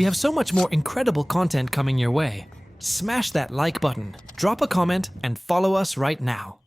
We have so much more incredible content coming your way. Smash that like button, drop a comment, and follow us right now.